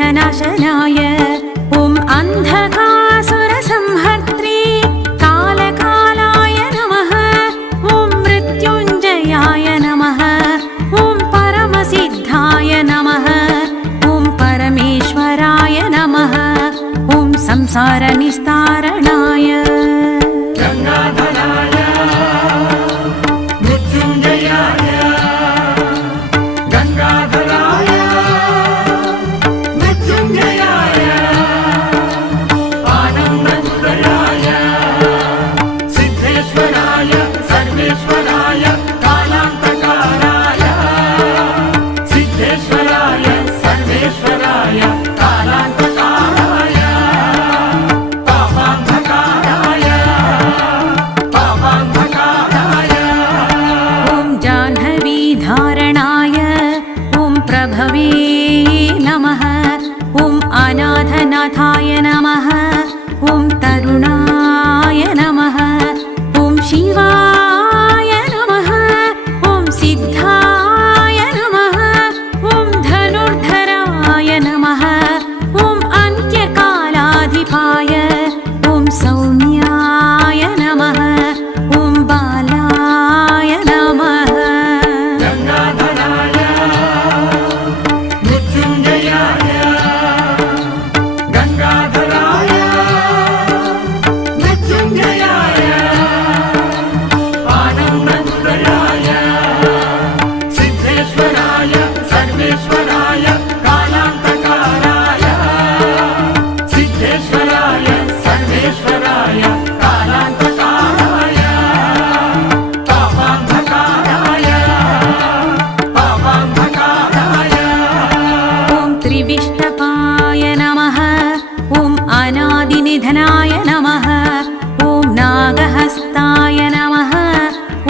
दोषनाशनाय ॐ अन्धकासुरसंहर्त्रे कालकालाय नमः ॐ मृत्युञ्जयाय नमः ॐ परमसिद्धाय नमः ॐ परमेश्वराय नमः ॐ संसारनिस्तारणाय गंगाधराय मृत्युंजयाय गंगाधराय मृत्युंजयाय आनंदहृदयाय सिद्धेश्वराय सर्वेश्वराय कालांतकाराय सिद्धेश्वराय सर्वेश्वराय कालांतकाराय पापांधकाराय पापांधकाराय ॐ जाह्नवीधारणाय ॐ प्रभवे नमः ॐ अनाथनाथाय नमः ॐ तरुणाय नमः ॐ शिवाय नमः ॐ सिद्धाय नमः ॐ धनुर्धराय नमः ॐ अन्त्यकालाधिपाय ॐ सौम्याय नमः ॐ बालाय नमः गंगाधराय मृत्युंजयाय गंगाधराय मृत्युंजयाय आनंदहृदयाय सिद्धेश्वराय सर्वेश्वराय कालांतकाराय सिद्धेश्वराय सर्वेश्वराय कालांतकाराय पापांधकाराय पापांधकाराय ॐ त्रिविष्टपाय नमः ॐ अनादिनिधनाय नमः ॐ नागहस्ताय नमः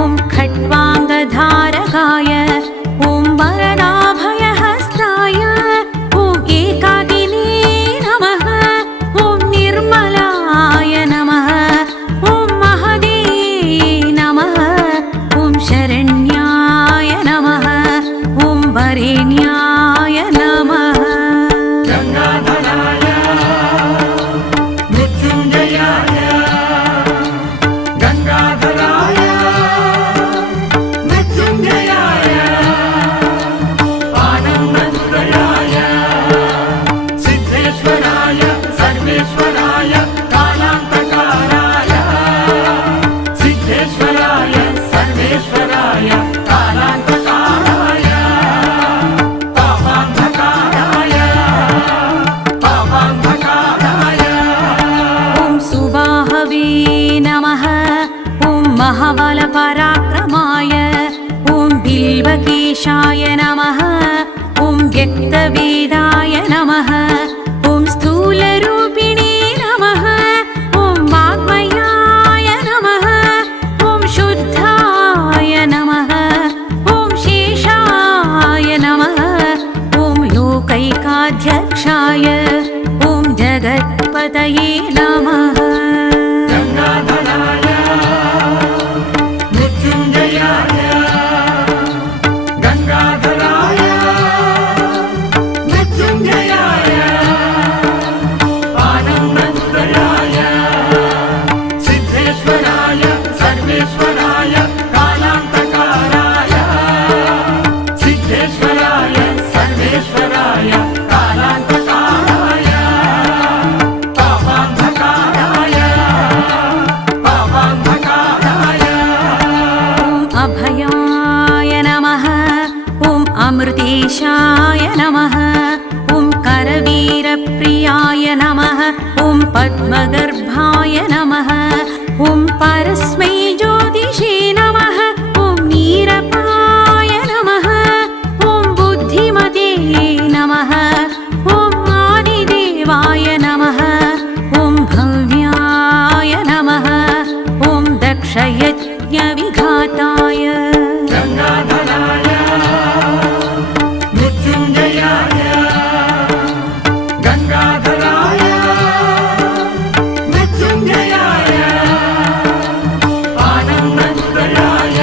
ॐ खट्वाङ्गधारकाय ॐ वरदाभयहस्ताय ॐ एकाकिने नमः ॐ निर्मलाय नमः ॐ महदे नमः ॐ शरण्याय नमः ॐ वरेण्याय नमः गंगाधराय मृत्युंजयाय गंगाधराय मृत्युंजयाय आनंदहृदयाय सिद्धेश्वराय सर्वेश्वराय कालांतकाराय सिद्धेश्वराय सर्वेश्वराय कालांतकाराय पापांधकाराय पापांधकाराय ॐ सुबाहवे नमः ॐ महाबलपराक्रमाय ॐ बिल्वकेशाय नमः ॐ व्यक्तवेदाय नमः ॐ स्थूलरूपिणे नमः ॐ वाग्मयाय नमः ॐ शुद्धाय नमः ॐ शेषाय नमः ॐ लोकैकाध्यक्षाय ॐ जगत्पतये नमः गंगाधराय मृत्युंजयाय गंगाधराय मृत्युंजयाय आनंदहृदयाय सिद्धेश्वराय सर्वेश्वराय कालांतकाराय सिद्धेश्वराय सर्वेश्वराय कालांतकाराय पापांधकाराय पापांधकाराय ॐ अभयाय नमः ॐ अमृतेशाय नमः ॐ करवीरप्रियाय नमः ॐ पद्मगर्भाय नमः ॐ परस्मै ज्योतिषे नमः ॐ नीरपाय नमः ॐ बुद्धिमते नमः ॐ आदिदेवाय नमः ॐ भव्याय नमः ॐ दक्षयज्ञविघाताय गंगाधराय मृत्युंजयाय गंगाधराय मृत्युंजयाय आनंदहृदयाय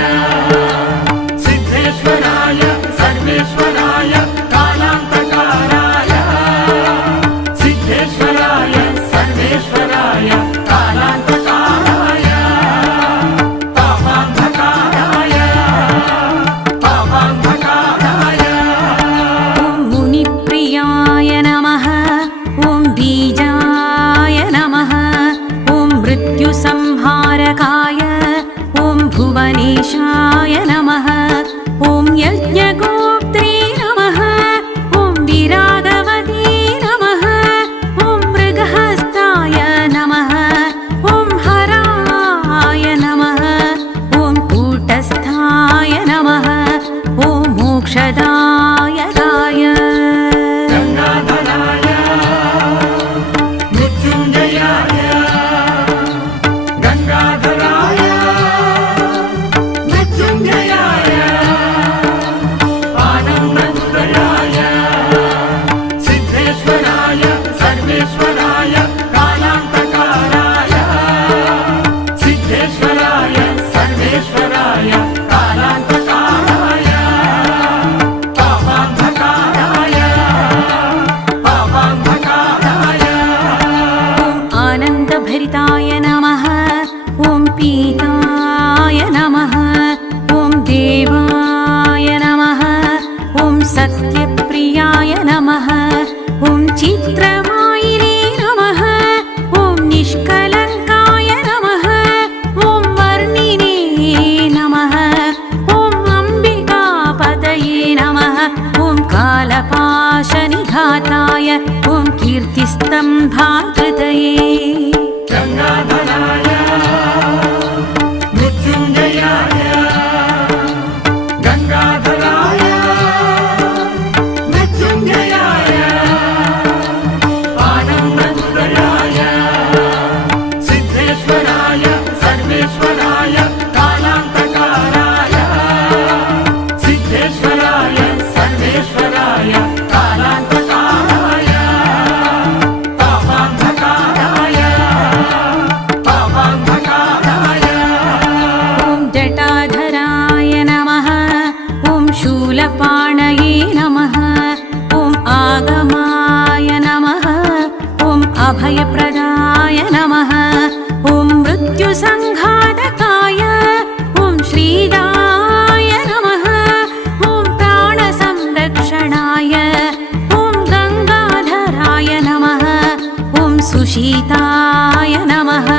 सिद्धेश्वराय सर्वेश्वराय कालांतकाराय औषधायकाय गङ्गाधराय मृत्युञ्जयाय गङ्गाधराय मृत्युञ्जयाय आनन्दहृदयाय सिद्धेश्वराय सर्वेश्वराय कालान्तकाराय सिद्धेश्वराय सर्वेश्वराय कालान्तकाराय पापान्धकाराय पापान्धकाराय आनन्दभरिताय नमः ॐ पीताय नमः ॐ देवाय नमः ॐ सत्यप्रियाय नमः ॐ चित्रमायिने नमः ॐ निष्कलङ्काय नमः ॐ वर्णिने नमः ॐ अम्बिकापतये नमः ॐ कालपाशनिघाताय ॐ कीर्तिस्तम्भाकृतये गङ्गाधराय मृत्युञ्जयाय गङ्गाधराय मृत्युञ्जयाय आनन्दहृदयाय सिद्धेश्वराय सर्वेश्वराय कालान्तकाराय सिद्धेश्वराय सर्वेश्वराय कालान्तकाराय पापान्धकाराय पापान्धकाराय ॐ जटाधराय नमः ॐ शूलपाणये नमः ॐ आगमाय नमः ॐ अभयप्रदाय नमः ॐ मृत्युसङ्घातकाय ॐ श्रीदाय नमः ॐ प्राणसंरक्षणाय ॐ गङ्गाधराय नमः ॐ सुशीताय नमः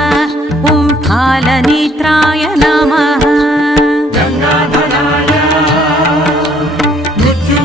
ॐ फालनेत्राय नमः गङ्गाधराय मृत्यु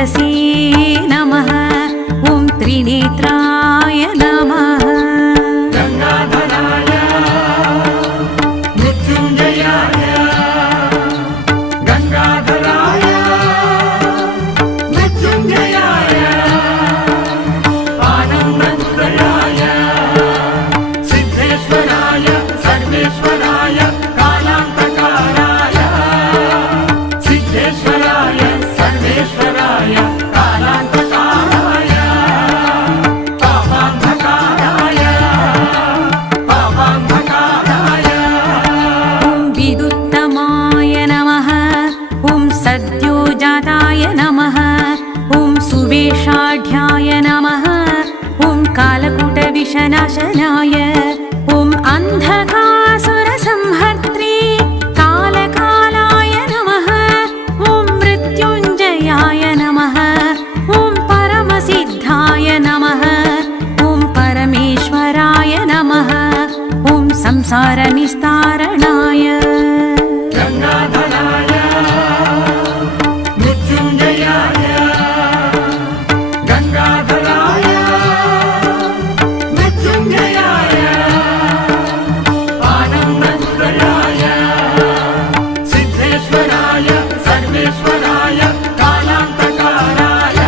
तेजसे नमः ॐ त्रिनेत्राय नमः गंगाधराय मृत्युंजयाय गंगाधराय मृत्युंजयाय आनंदहृदयाय सिद्धेश्वराय सर्वेश्वराय कालांतकाराय सिद्धेश्वराय सर्वेश्वराय कालांतकाराय पापांधकाराय पापांधकाराय ॐ विदुत्तमाय नमः ॐ सद्योजाताय नमः ॐ सुवेशाढ्याय नमः ॐ कालकूटविषनाशनाय ॐ अन्धकासुरसंहर्त्रे कालकालाय नमः ॐ मृत्युञ्जयाय नमः ॐ परमसिद्धाय नमः ॐ परमेश्वराय नमः ॐ संसारनिस्तारणाय गंगाधराय मृत्युंजयाय गंगाधराय मृत्युंजयाय आनंदहृदयाय सिद्धेश्वराय सर्वेश्वराय कालांतकाराय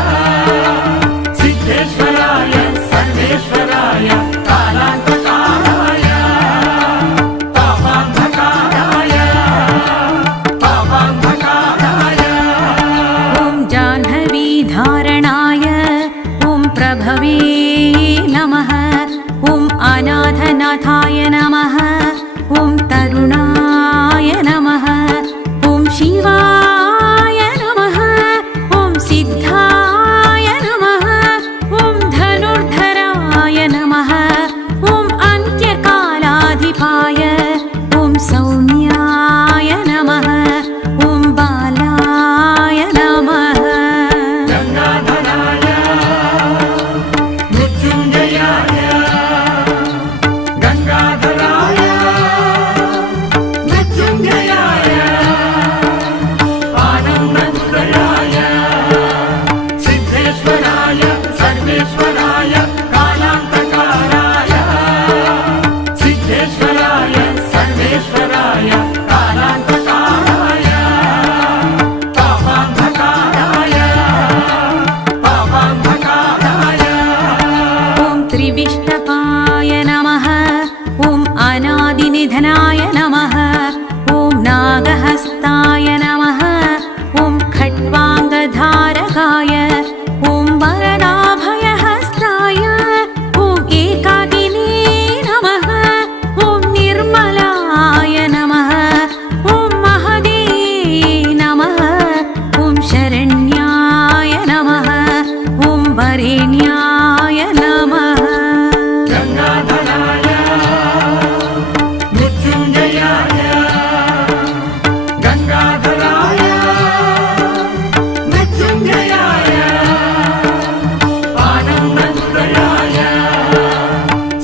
सिद्धेश्वराय सर्वेश्वराय कालांतकाराय पापांधकाराय पापांधकाराय ॐ जाह्नवीधारणाय ॐ प्रभवे नमः ॐ अनाथनाथाय नमः ॐ तरुणाय नमः ॐ शिवाय नमः ॐ सिद्धाय नमः ॐ धनुर्धराय नमः ॐ अन्त्यकालाधिपाय ॐ सौम्याय नमः ॐ बालाय नमः गंगाधराय मृत्युंजयाय गंगाधराय मृत्युंजयाय आनंदहृदयाय सिद्धेश्वराय सर्वेश्वराय कालांतकाराय सिद्धेश्वराय सर्वेश्वराय कालांतकाराय पापांधकाराय पापांधकाराय ॐ त्रिविष्टपाय नमः ॐ अनादिनिधनाय नमः ॐ नागहस्ताय नमः ॐ खट्वाङ्गधारकाय ॐ वरदाभयहस्ताय ॐ एकाकिने नमः ॐ निर्मलाय नमः ॐ महदे नमः ॐ शरण्याय नमः ॐ वरेण्याय नमः गंगाधराय मृत्युंजयाय गंगाधराय मृत्युंजयाय आनंदहृदयाय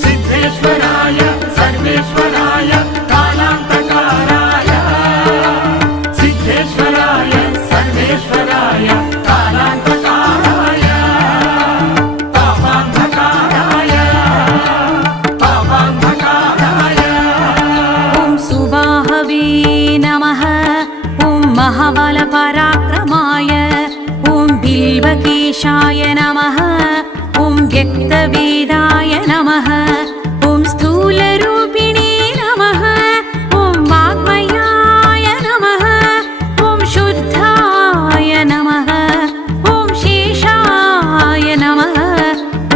सिद्धेश्वराय सर्वेश्वराय कालांतकाराय सिद्धेश्वराय सर्वेश्वराय कालांतकाराय पापांधकाराय पापांधकाराय ॐ सुबाहवे नमः ॐ महाबलपराक्रमाय ॐ बिल्वकेशाय नमः ॐ व्यक्तवेदाय नमः ॐ स्थूलरूपिणे नमः ॐ वाग्मयाय नमः ॐ शुद्धाय नमः ॐ शेषाय नमः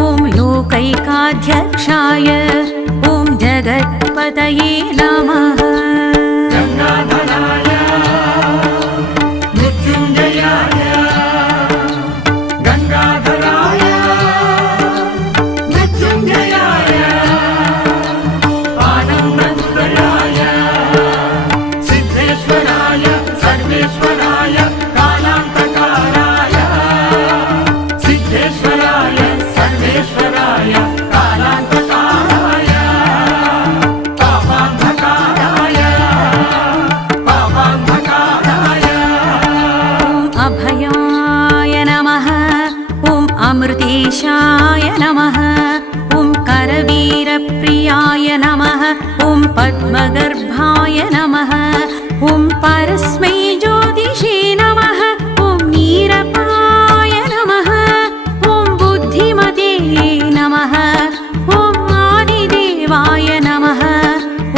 ॐ लोकैकाध्यक्षाय ॐ जगत्पतये नमः गंगाधराय मृत्युंजयाय गंगाधराय मृत्युंजयाय आनंदहृदयाय सिद्धेश्वराय सर्वेश्वराय कालांतकाराय सिद्धेश्वराय सर्वेश्वराय कालांतकाराय पापांधकाराय अमृतेशाय नमः ॐ करवीरप्रियाय नमः ॐ पद्मगर्भाय नमः ॐ परस्मै ज्योतिषे नमः ॐ नीरपाय नमः ॐ बुद्धिमते नमः ॐ आदिदेवाय नमः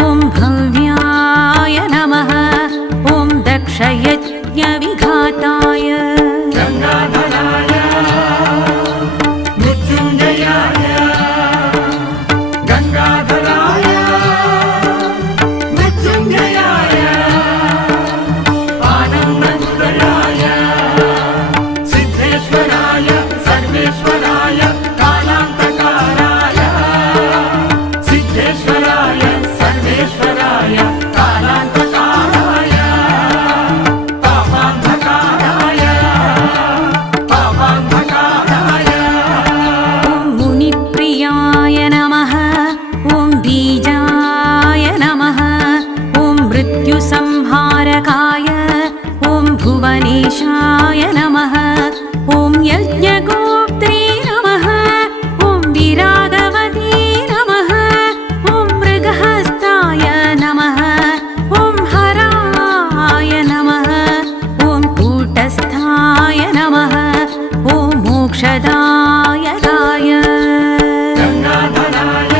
ॐ भव्याय नमः ॐ दक्षयज्ञविघाताय गंगाधराय मृत्युंजयाय गंगाधराय मृत्युंजयाय आनंदोदयाय सिद्धेश्वराय सर्वेश्वराय कालांतकाराय सिद्धेश्वराय सर्वेश्वराय कालांतकाराय पापांधकाराय पापांधकाराय ॐ मुनिप्रियाय नमः ॐ बीजाय नमः ॐ मृत्युसंहारकाय ॐ भुवनेशाय नमः ॐ यज्ञगोप्त्रे नमः ॐ विरागवते नमः ॐ मृगहस्ताय नमः ॐ हराय नमः ॐ कूटस्थाय नमः ॐ मोक्षदायकाय गंगाधराय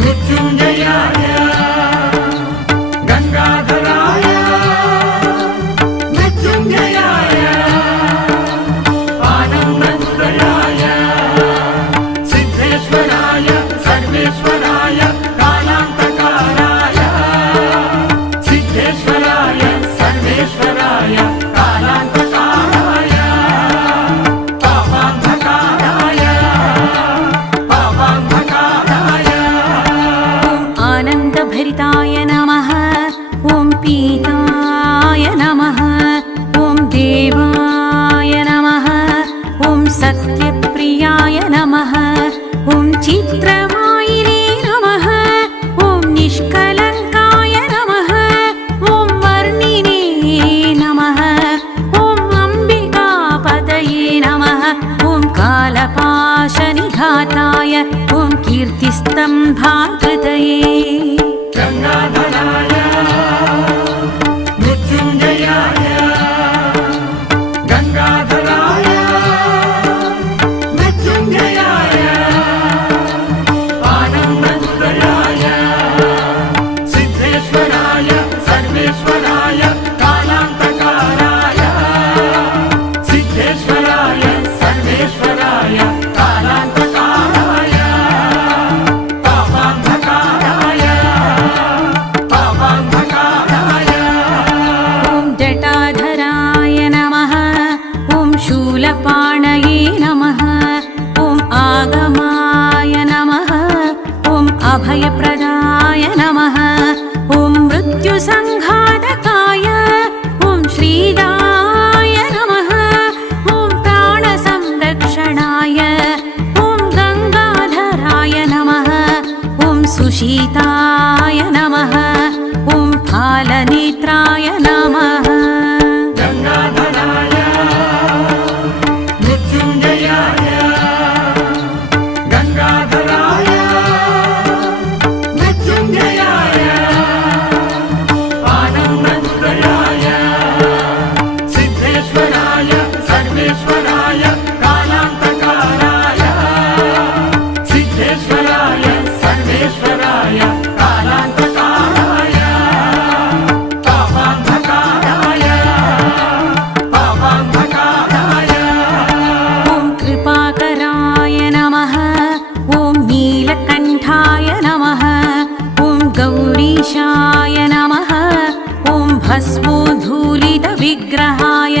मृत्युंजयाय गंगाधराय मृत्युंजयाय आनंदोदयाय सिद्धेश्वराय सर्वेश्वराय कालांतकाराय सिद्धेश्वराय सर्वेश्वराय कालांतकाराय पापांधकाराय पापांधकाराय ॐ आनन्दभरिताय नमः ॐ पीताय नमः ॐ देवाय नमः ॐ सत्यप्रियाय नमः ॐ चित्रमायिने नमः ॐ निष्कलङ्काय नमः ॐ वर्णिने नमः ॐ अम्बिकापतये नमः ॐ कालपाशनिघाताय ॐ कीर्तिस्तम्भाकृतये गंगाधराय मृत्युंजयाय गंगाधराय मृत्युंजयाय आनंदोदयाय सिद्धेश्वराय सर्वेश्वराय कालांतकाराय सिद्धेश्वराय सर्वेश्वराय कालांतकाराय पापांधकाराय पापांधकाराय ॐ जटाधराय नमः ॐ शूलपाणये नमः ॐ आगमाय नमः ॐ अभयप्रदाय नमः ॐ मृत्युसंघातकाय ॐ श्रीदाय नमः ॐ प्राणसंरक्षणाय ॐ गङ्गाधराय नमः ॐ सुशीताय नमः ॐ फालनेत्राय नमः गंगाधराय मृत्युंजयाय गंगाधराय मृत्युंजयाय आनंदोदयाय सिद्धेश्वराय सर्वेश्वराय कालांतकाराय सिद्धेश्वराय सर्वेश्वराय कालांतकाराय पापांधकाराय पापांधकाराय ॐ कृपाकराय नमः ॐ नीलकण्ठाय नमः ॐ गौरीशाय नमः ॐ भस्मोद्धूलितविग्रहाय